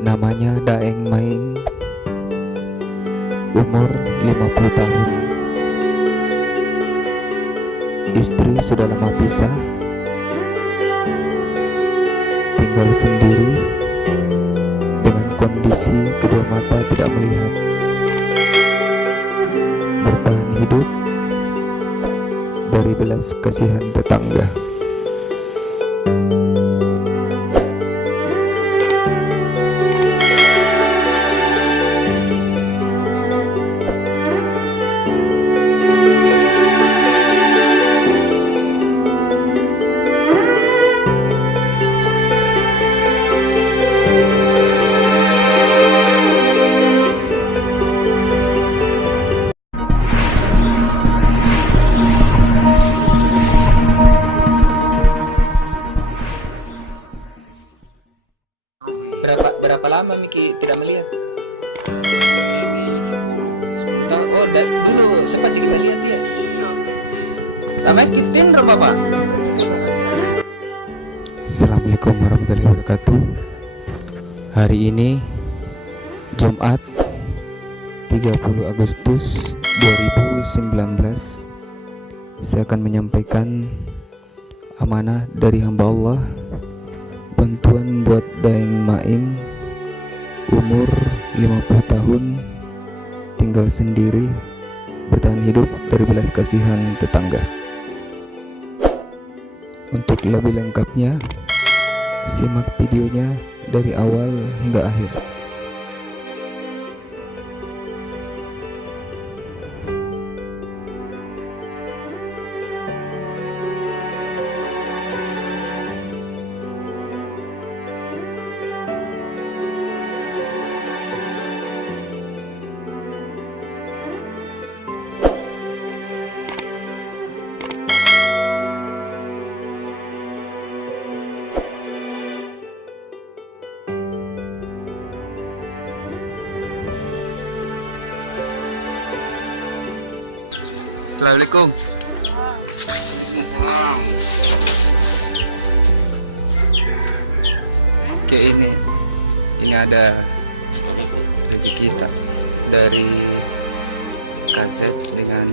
Namanya Daeng Maing, umur 50 tahun. Istri sudah lama pisah, tinggal sendiri dengan kondisi kedua mata tidak melihat. Bertahan hidup dari belas kasihan tetangga. Berapa lama Miki tidak melihat? 10 tahun. Oh, dari dulu sempat kita lihat ya. Pertama ikutin berapa Pak? Assalamualaikum warahmatullahi wabarakatuh. Hari ini Jumat 30 Agustus 2019, saya akan menyampaikan amanah dari hamba Allah, bantuan buat Daeng Maing, umur 50 tahun, tinggal sendiri, bertahan hidup dari belas kasihan tetangga. Untuk lebih lengkapnya, simak videonya dari awal hingga akhir. Assalamualaikum. Oke, ini ada rezeki kita dari kaset dengan